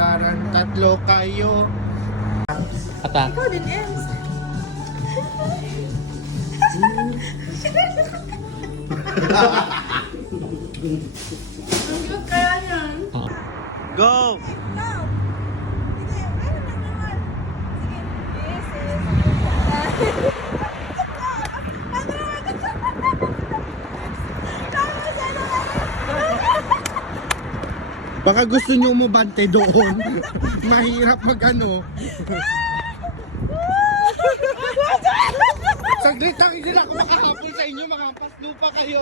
Tararan, tatlo kayo. Ata. Ikaw din, Ems. Ang cute kaya niyan. Go! Ikaw. Sige, meron na naman. Sige. Yes, yes. Baka gusto nyo umabante doon. Mahirap mag ano. Saglit lang, hindi na ako makahapol sa inyo. Makapas lupa kayo.